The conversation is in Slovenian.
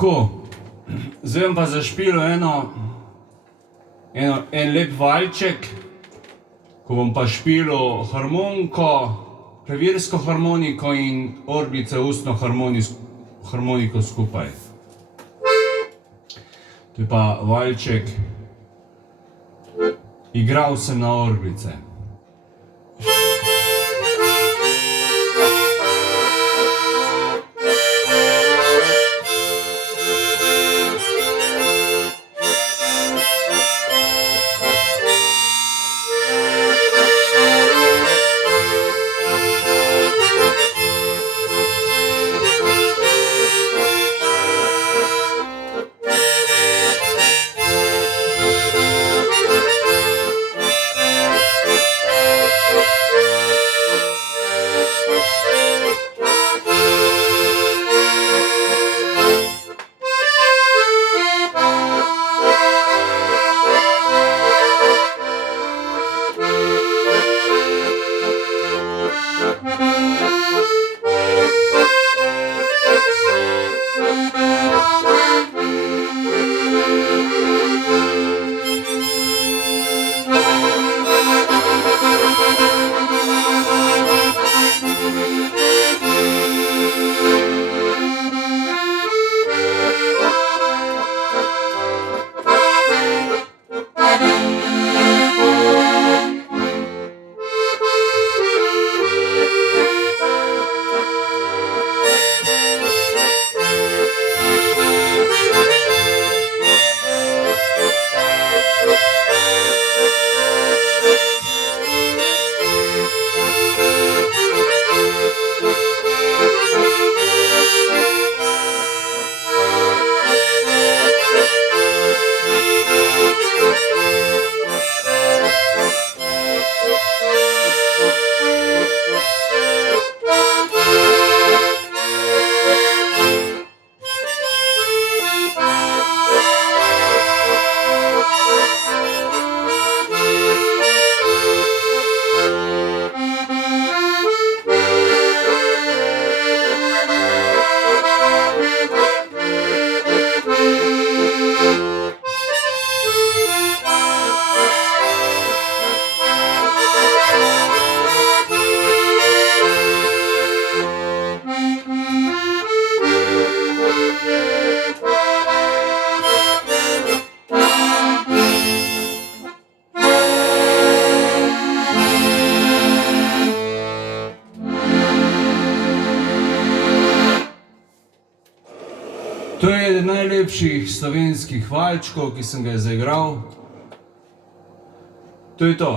Tako, zdaj bom pa zašpilil en lep valček, ko bom pa špilil harmoniko, klavirsko harmoniko in orglice ustno harmoniko skupaj. To je pa valček Igral sem na orglice. To je eden najlepših slovenskih valčkov, ki sem ga zaigral. To je to.